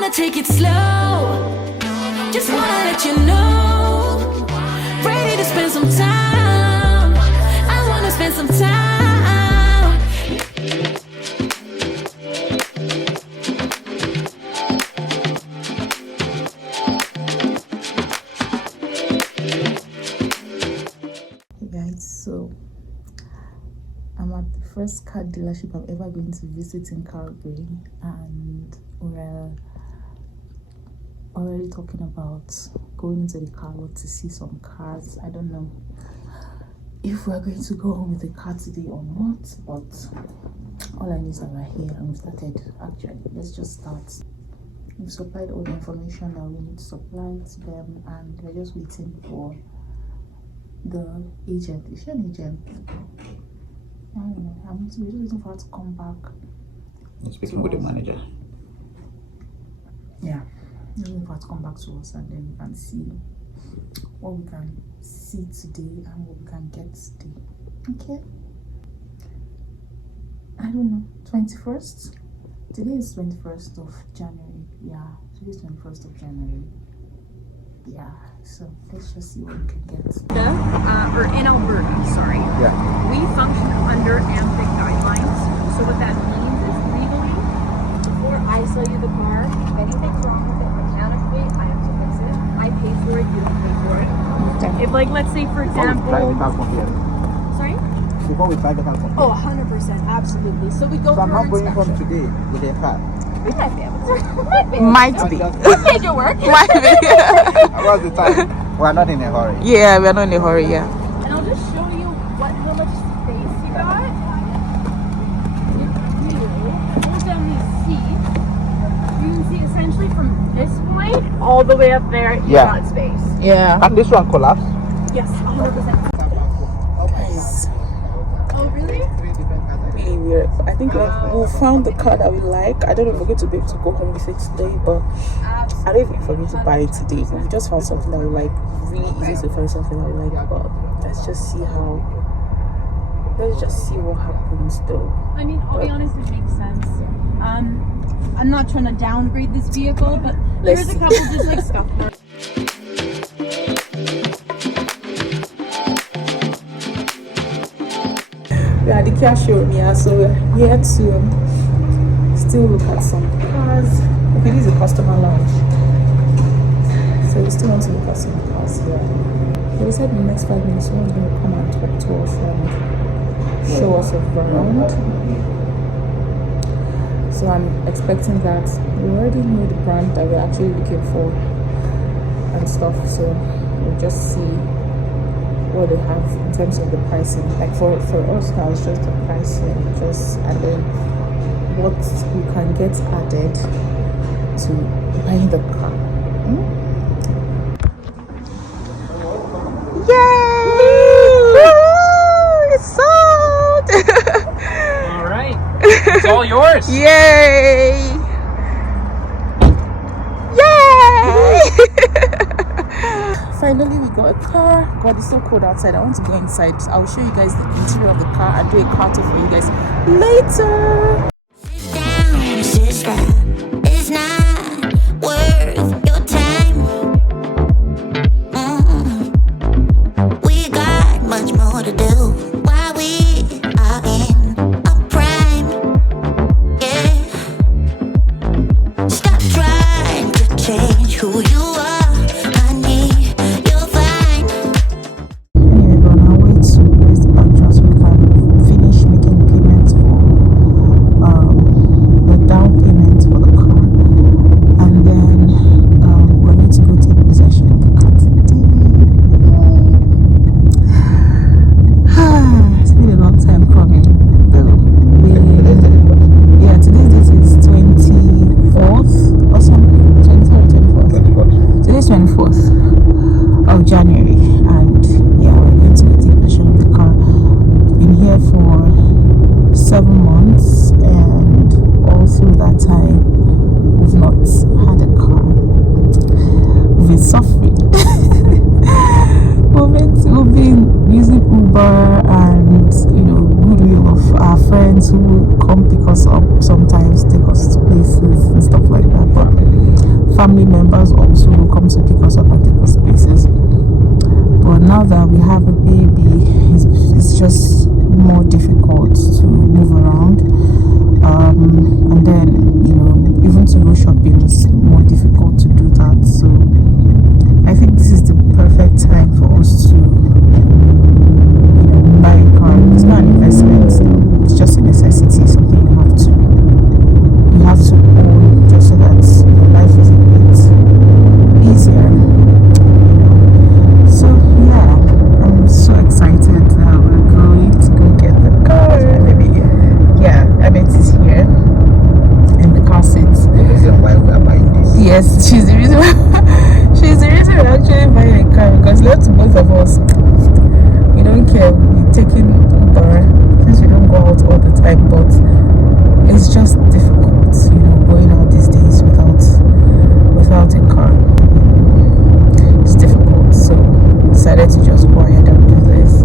wanna take it slow. Just wanna let you know. Ready to spend some time. I wanna spend some time. So I'm at the first car dealership I'm ever going to visit in Calgary, and we're already talking about going into the car lot to see some cars. I don't know if we're going to go home with the car today or not, but all I know is that we're here and we started. Actually, let's just start. We've supplied all the information that we need to supply to them, and we're just waiting for the agent. Is she an agent? I don't know. We're just waiting for her to come back. You're speaking with the manager. Yeah. We're waiting for her to come back to us, and then we can see what we can see today and what we can get today. Okay? I don't know. 21st? Today is 21st of January. Yeah. Today is 21st of January. Yeah, so let's just see what we can get. Or in Alberta, sorry. Yeah. We function under AMPIC guidelines. So what that means is legally, before I sell you the car, if anything's wrong with it mechanically, I have to fix it. I pay for it, you don't pay for it. Okay. If, like, let's say, for example... Sorry? Before we drive it out from here. Oh, 100%, absolutely. So we go So I'm through our not going home inspection. today with a car. We might be able to. Might be. Make it work. Might be. About the time, we're not in a hurry. Yeah, we're not in a hurry, yeah. And I'll just show you how much space you got. If you hold down these seats, you can see essentially from this point all the way up there, you got space. Yeah. And this one collapsed? Yes, 100%. Oh, really? I think we found the car that we like. I don't know if we're going to be able to go home with it today, but I don't even if we're going to buy it today. We just found something that we like. Really easy to find something that we like, but let's just see what happens though. I mean, I'll be honest, it makes sense. I'm not trying to downgrade this vehicle, but there's a couple just like scuff marks. We are at the car showroom here, so we're here to still look at some cars. Okay, this is a customer lounge, so we still want to look at some cars here. They said in the next 5 minutes someone's going to come and talk to us and show us around. So I'm expecting that. We already know the brand that we're actually looking for and stuff, so we'll just see what they have in terms of the pricing. Like for us now, it's just the pricing, and then what we can get added to buying the car. Yay! Woo! It's sold! All right, it's all yours. Yay! Yay! Finally, we got a car. God, it's so cold outside. I want to go inside. I'll show you guys the interior of the car and do a car tour for you guys later. Sit down, sister. It's not worth your time. We got much more to do while we are in a prime. Yeah. Stop trying to change who you are. January, and yeah, we're going to take possession of the car. Been here for 7 months, and all through that time we've not had a car. We've been suffering. we've been using Uber and goodwill of our friends who come pick us up sometimes, take us to places and stuff like that, but family members also who come to pick us up at those places. But now that we have a baby, it's just more difficult to move around. And then, you know, even to go shopping is more difficult to do that. So I think this is the perfect time for us to, you know, buy a car. It's not an investment, it's just a necessity, something you have to own, just so that your life is a bit easier, you know. So yeah, I'm so excited that we're going to go get the car. Yeah, Abet is here in the car seat. The reason why we are buying this. Yes, she's the reason we're actually buying a car, because left to both of us, we don't care. We're taking Uber since we don't go out all the time, but it's just difficult, you know, going out these days without a car. It's difficult, so we decided to just go ahead and do this.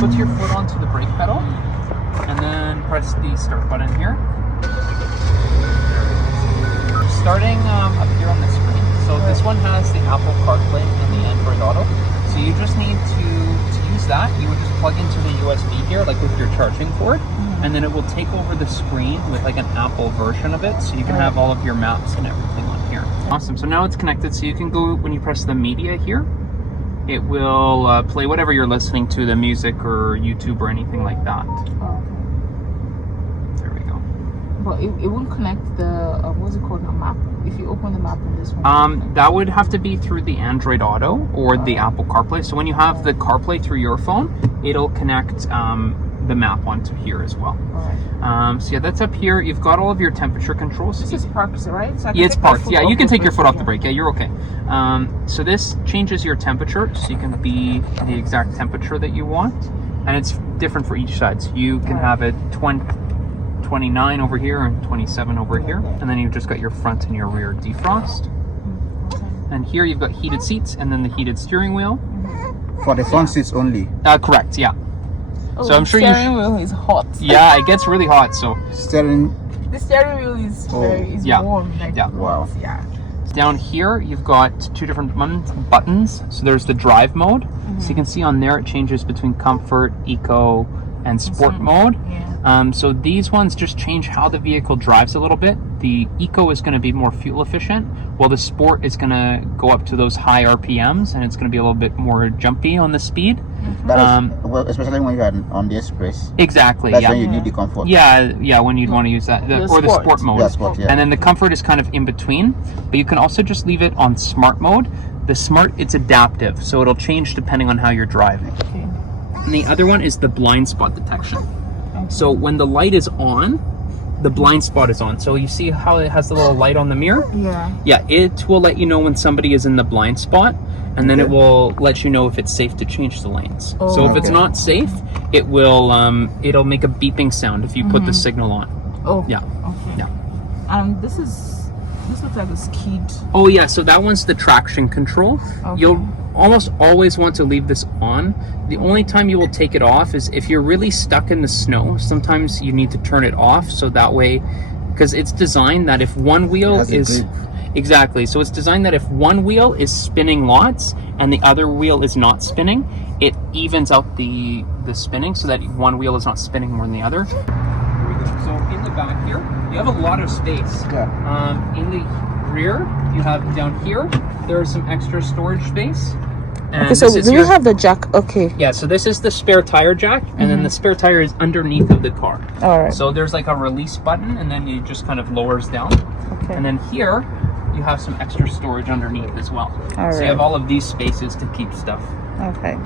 Put your foot onto the brake pedal and then press the start button here. Starting up here on the screen. So this one has the Apple CarPlay and the Android Auto. So you just need to use that. You would just plug into the USB here, like with your charging cord, and then it will take over the screen with like an Apple version of it. So you can have all of your maps and everything on here. Awesome. So now it's connected. So you can go, when you press the media here, it will play whatever you're listening to, the music or YouTube or anything like that. Oh, okay. There we go. But it won't connect the what's it called, a map? If you open the map on this one. That would have to be through the Android Auto or the Apple CarPlay. So when you have the CarPlay through your phone, it'll connect the map onto here as well. Alright. So yeah, that's up here. You've got all of your temperature controls. This is parked, right? So I can Yeah, it's take my parked. foot Yeah, off you can the take your brake, foot off the yeah. brake. Yeah, you're okay. So this changes your temperature, so you can be the exact temperature that you want, and it's different for each side. So you can have it 29 over here and 27 over here, and then you've just got your front and your rear defrost. And here you've got heated seats and then the heated steering wheel. For the front seats only. Correct, yeah. Oh, So I'm sure the steering wheel is hot. Yeah, it gets really hot, so Steering. The steering wheel is very yeah. warm. Like Yeah. Wow. Yeah. down here you've got two different buttons. So there's the drive mode. So you can see on there it changes between comfort, eco, and sport mode. Yeah. So these ones just change how the vehicle drives a little bit. The eco is going to be more fuel efficient, while the sport is going to go up to those high RPMs, and it's going to be a little bit more jumpy on the speed. That is, well, especially when you are on the express. Exactly. That's Yeah. when you need the comfort. Yeah, when you'd want to use that, or the sport mode. Yeah, sport, yeah. And then the comfort is kind of in between, but you can also just leave it on smart mode. The smart, it's adaptive, so it'll change depending on how you're driving. Okay. And the other one is the blind spot detection. So when the light is on, the blind spot is on. So you see how it has the little light on the mirror? Yeah. Yeah, it will let you know when somebody is in the blind spot, and then it will let you know if it's safe to change the lanes. Oh, so if it's okay. not safe, it will it'll make a beeping sound if you put the signal on. Oh. Yeah. Okay. Yeah. This is This looks like a skid. Oh yeah, so that one's the traction control. Okay. You'll almost always want to leave this on. The only time you will take it off is if you're really stuck in the snow. Sometimes you need to turn it off, so that way, because it's designed that if one wheel is exactly, so it's designed that if one wheel is spinning lots and the other wheel is not spinning, it evens out the spinning so that one wheel is not spinning more than the other. Here we go. So in the back here, you have a lot of space. Yeah. In the rear, you have down here, there's some extra storage space. And Okay, so do we have the jack? Okay. Yeah, so this is the spare tire jack, and then the spare tire is underneath of the car. All right. So there's like a release button, and then it just kind of lowers down. Okay. And then here, you have some extra storage underneath as well. All so you right. have all of these spaces to keep stuff. Okay.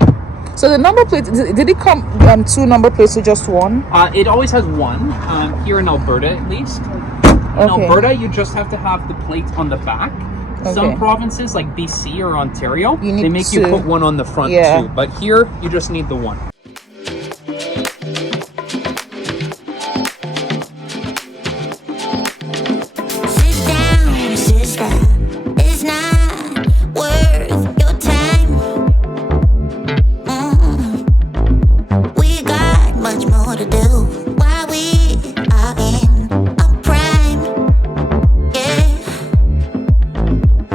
So the number plate, did it come two number plates or just one? It always has one, here in Alberta at least. In Alberta, you just have to have the plate on the back. Some provinces like BC or Ontario, they make you put one on the front too. But here, you just need the one. Sit down, sister. It's not worth your time. We got much more to do while we are in a prime. Yeah.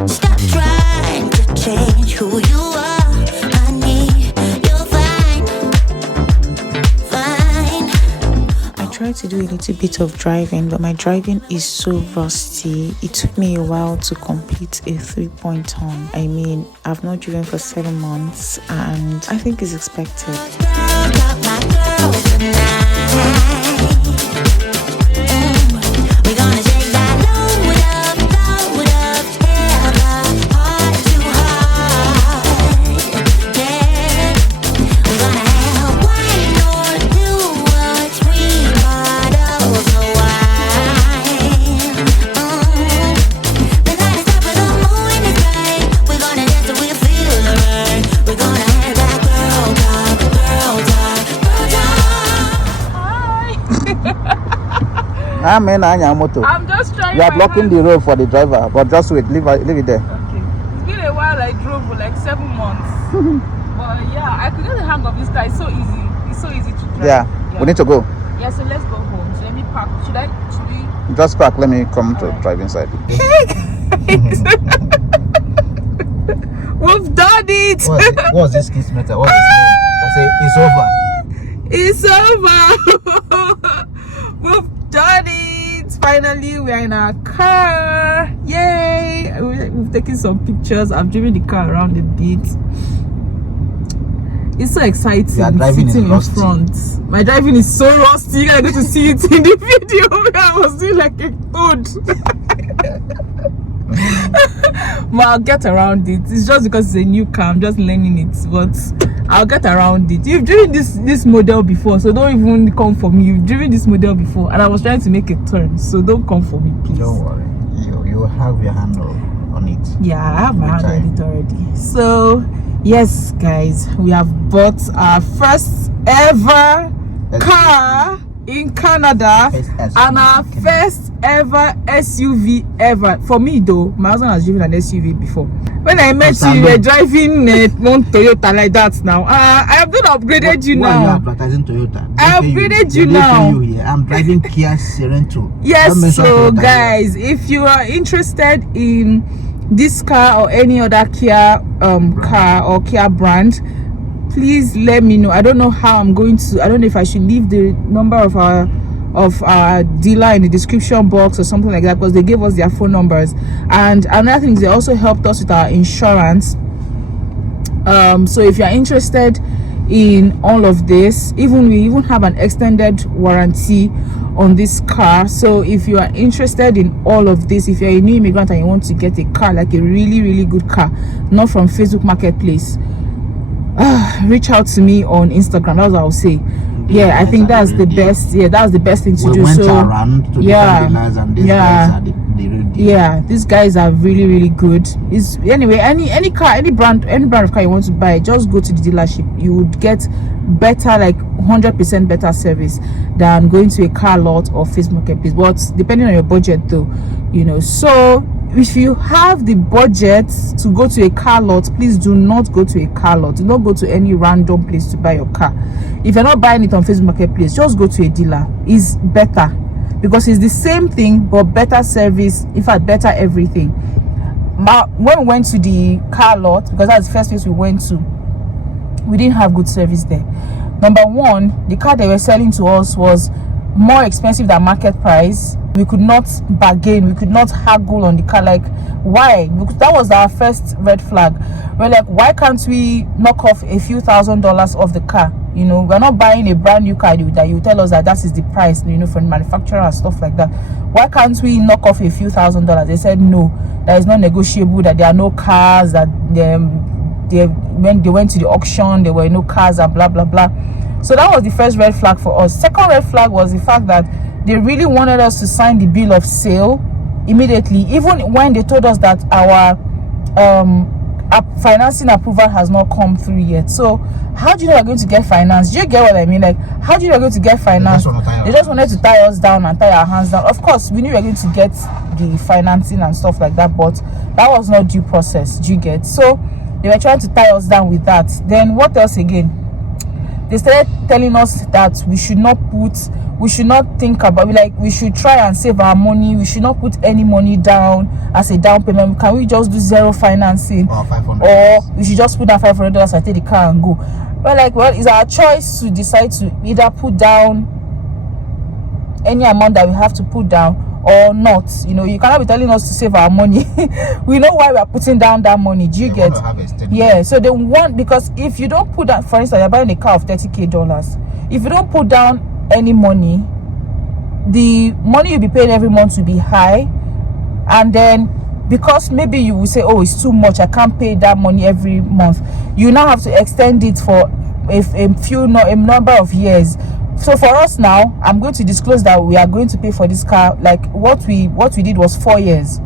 Stop trying to change who you are, honey. You're fine, fine. I tried to do a little bit of driving, but my driving is so rusty. It took me a while to complete a 3-point turn. I mean, I've not driven for 7 months, and I think it's expected. Got my girl tonight. We're gonna take that load up, heart to heart. Yeah, we're gonna have one or two or three bottles of wine. The night is up, we're gonna move in this right. We're gonna dance till we feel right. We're gonna have that girl talk, girl talk, girl talk. I'm just trying. You are blocking the road for the driver, but just wait, leave it there. Okay. It's been a while. I drove for like 7 months. But yeah, I could get the hang of this car. It's so easy. It's so easy to drive. Yeah. We need to go. Yeah, so let's go home. So let me park. Should we? Just park. Let me come to drive inside. We've done it. What's this kiss meter? What's this name? It's over. It's over. We've done it. Finally, we are in our car. Yay! We've taken some pictures. I've driven the car around a bit. It's so exciting sitting in front. My driving is so rusty. You're going to see it in the video where I was doing like a toad. But I'll get around it. It's just because it's a new car. I'm just learning it, but I'll get around it. You've driven this model before, so don't even come for me. You've driven this model before, and I was trying to make a turn, so don't come for me, please. Don't worry. You have your handle on it. Yeah, I have my hand on it already. So yes, guys, we have bought our first ever car in Canada and our first ever SUV ever. For me though, my husband has driven an SUV before. When I met you, you were driving one Toyota like that now. I have been upgraded you now. Why are you advertising Toyota? I upgraded you now. I'm driving Kia Sorento. Yes, so guys, if you are interested in this car or any other Kia car or Kia brand, please let me know. I don't know how I'm going to. I don't know if I should leave the number of our dealer in the description box or something like that, because they gave us their phone numbers. And another thing is they also helped us with our insurance. So if you're interested in all of this, we even have an extended warranty on this car. So if you are interested in all of this, if you're a new immigrant and you want to get a car, like a really good car, not from Facebook Marketplace, reach out to me on Instagram. That's what I'll say. Yeah, I think that's the best. Yeah, that's the best thing to do. Went so around to yeah, dealers, and these guys are the real deal. yeah, these guys are really good. Anyway, any car, any brand of car you want to buy, just go to the dealership. You would get better, like 100% better service than going to a car lot or Facebook Marketplace. But depending on your budget, though, you know. So if you have the budget to go to a car lot, please do not go to a car lot. Do not go to any random place to buy your car. If you're not buying it on Facebook Marketplace, just go to a dealer. It's better, because it's the same thing but better service, in fact better everything. When we went to the car lot, because that's the first place we went to, we didn't have good service there. Number one, the car they were selling to us was more expensive than market price. We could not bargain, we could not haggle on the car. Like, why? Because that was our first red flag. We're like, why can't we knock off a few $1,000s off the car? You know, we're not buying a brand new car that you tell us that is the price, you know, from the manufacturer and stuff like that. Why can't we knock off a few $1,000s? They said no, that is not negotiable, that there are no cars, that when they went to the auction there were no cars and blah blah blah. So that was the first red flag for us. Second red flag was the fact that they really wanted us to sign the bill of sale immediately, even when they told us that our financing approval has not come through yet. So how do you know you're going to get finance? Do you get what I mean? Like, how do you know you're going to get finance? They just wanted to tie us down and tie our hands down. Of course, we knew we were going to get the financing and stuff like that, but that was not due process. Do you get? So they were trying to tie us down with that. Then what else again? They started telling us that we should not think about, like, we should try and save our money. We should not put any money down as a down payment. Can we just do zero financing? Or $500. Or we should just put down $500 and take the car and go. We're like, well, it's our choice to decide to either put down any amount that we have to put down or not. You know, you cannot be telling us to save our money. We know why we are putting down that money. Do you get? Yeah, so they want, because if you don't put down, for instance, you're buying a car of $30,000. If you don't put down any money, the money you'll be paying every month will be high. And then, because maybe you will say, oh, it's too much, I can't pay that money every month, you now have to extend it for a number of years. So for us now, I'm going to disclose that we are going to pay for this car. Like, what we did was 4 years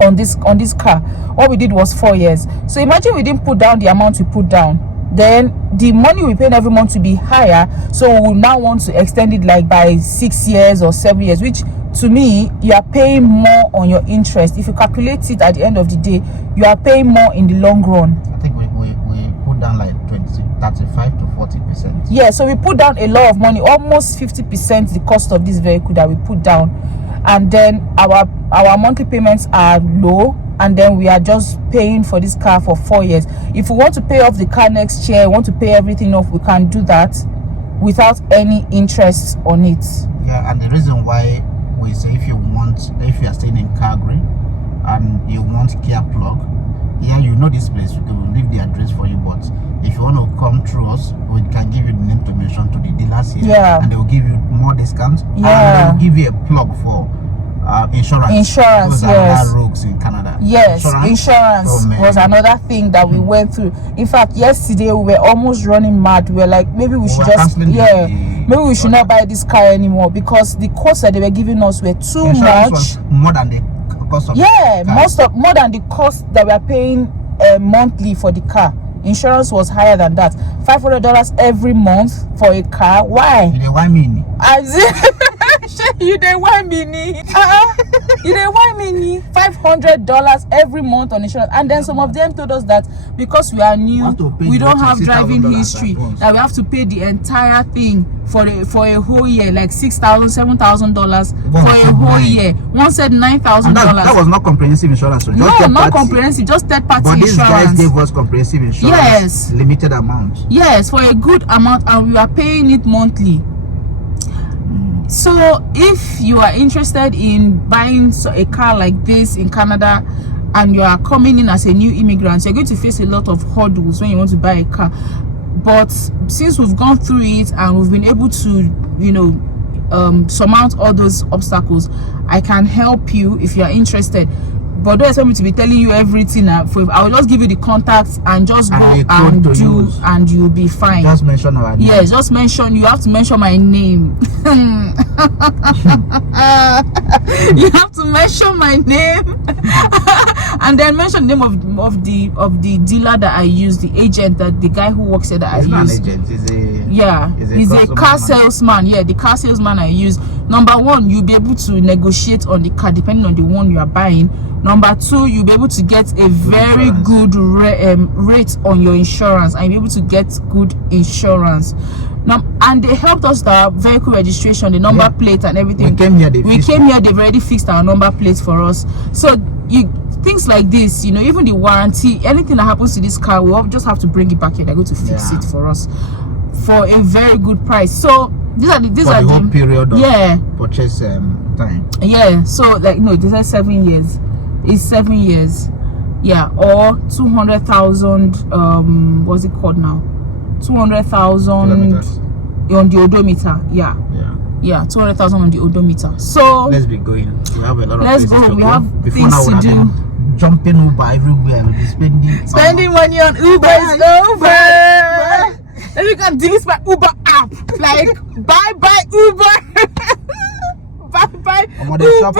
on this car. What we did was 4 years. So imagine we didn't put down the amount we put down, then the money we pay every month will be higher. So we will now want to extend it like by 6 years or 7 years, which to me, you are paying more on your interest. If you calculate it at the end of the day, you are paying more in the long run. I think we put down like 35 to 40%. Yeah, so we put down a lot of money, almost 50% the cost of this vehicle that we put down. And then our monthly payments are low, and then we are just paying for this car for 4 years. If we want to pay off the car next year, want to pay everything off, we can do that without any interest on it. Yeah, and the reason why we say if you are staying in Calgary and you want Kia plug, yeah, you know this place, we can leave the address for you, but if you want to come through us, we can give you the information to the dealers here, yeah, and they will give you more discounts, yeah, and they will give you a plug for insurance. Those yes, are rogues in Canada. Yes, insurance was another thing that we went through. In fact, yesterday we were almost running mad. We were like, maybe we should just, maybe we should not buy this car anymore, because the costs that they were giving us were too much. Was more than the cost of more than the cost that we are paying monthly for the car. Insurance was higher than that. $500 every month for a car. Why? You didn't want me. You didn't want me. You didn't want me. $500 every month on insurance. And then some of them told us that because we are new, we don't have driving history, that we have to pay the entire thing for a whole year, like $6,000, $7,000 for a whole year. One said $9,000. That was not comprehensive insurance. So no, not comprehensive, just third-party insurance. But these guys gave us comprehensive insurance. Yes, limited amount. Yes, for a good amount, and we are paying it monthly. So if you are interested in buying a car like this in Canada, and you are coming in as a new immigrant, you're going to face a lot of hurdles when you want to buy a car. But since we've gone through it and we've been able to, you know, surmount all those obstacles, I can help you if you are interested. But don't expect me to be telling you everything. I will just give you the contacts and just go and do, and you'll be fine. Just mention our name. Yes, just mention. You have to mention my name. You have to mention my name, and then mention the name of the dealer that I use, the agent, that the guy who works here that I use. He's not an agent. He's a Yeah, he's a car salesman. Yeah, the car salesman I use. Number one, you'll be able to negotiate on the car depending on the one you are buying. Number two, you'll be able to get a very good rate on your insurance, and you'll be able to get good insurance. Now, and they helped us with our vehicle registration, the number plate and everything. We came here, they've already fixed our number plates for us. So things like this, you know, even the warranty, anything that happens to this car, we'll just have to bring it back here. They're going to fix it for us for a very good price. So these are the whole period of purchase time. Yeah, so like no, this is 7 years. It's 7 years. Yeah, or 200,000 what's it called now? 200,000 on the odometer. Yeah, 200,000 on the odometer. So let's be going. We have a lot of let's places go. to We go. have Before things now, to do. Jumping Uber everywhere. We'll be spending money on Uber is over. And you can delete my Uber app. Like bye Uber. Bye Uber chop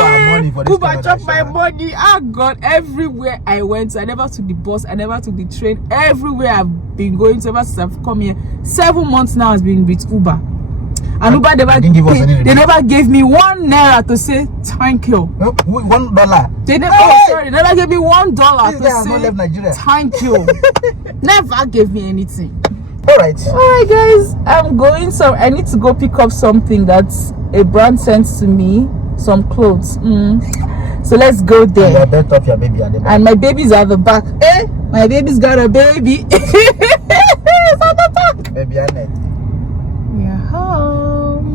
my money. Oh God, everywhere I went, I never took the bus, I never took the train. Everywhere I've been going to ever since I've come here, 7 months now has been with Uber. And Uber never gave me 1 naira to say thank you. $1. They never they never gave me $1 to say thank you. Never gave me anything. Alright guys, I'm going, so I need to go pick up something that's a brand sent to me, some clothes. So let's go there. Your baby at the back. And my baby's at the back. My baby's got a baby. It's at the back. Baby Annette. We're home.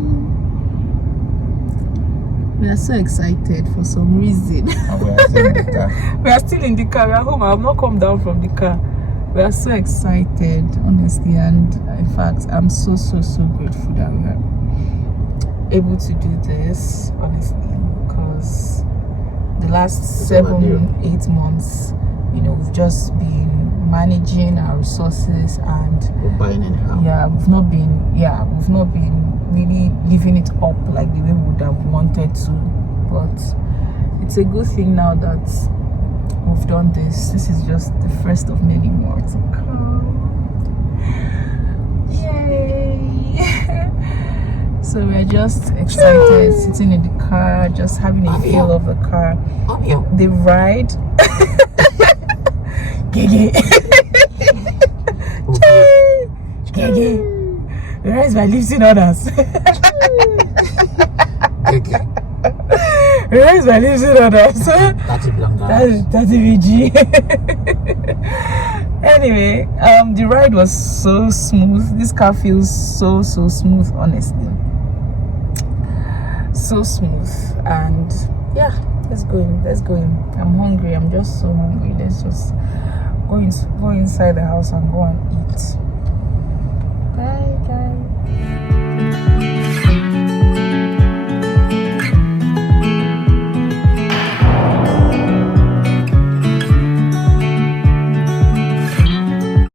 We are so excited for some reason. And we are still in the car. We are still in the car. We are home. I have not come down from the car. We are so excited, honestly, and in fact, I'm so grateful that we are able to do this, honestly, because the last 7-8 months, you know, we've just been managing our resources, and we're buying anyhow. we've not been really living it up like the way we would have wanted to. But it's a good thing now that we've done this. This is just the first of many more to come. Yay! So we're just excited, sitting in the car, just having a feel of the car. The ride. Gege. The ride is by lifting others. Raise my lips in order. That's VG. Anyway, the ride was so smooth. This car feels so smooth, honestly. So smooth. And yeah, let's go in. I'm hungry. I'm just so hungry. Let's just go inside the house and go and eat. Bye guys.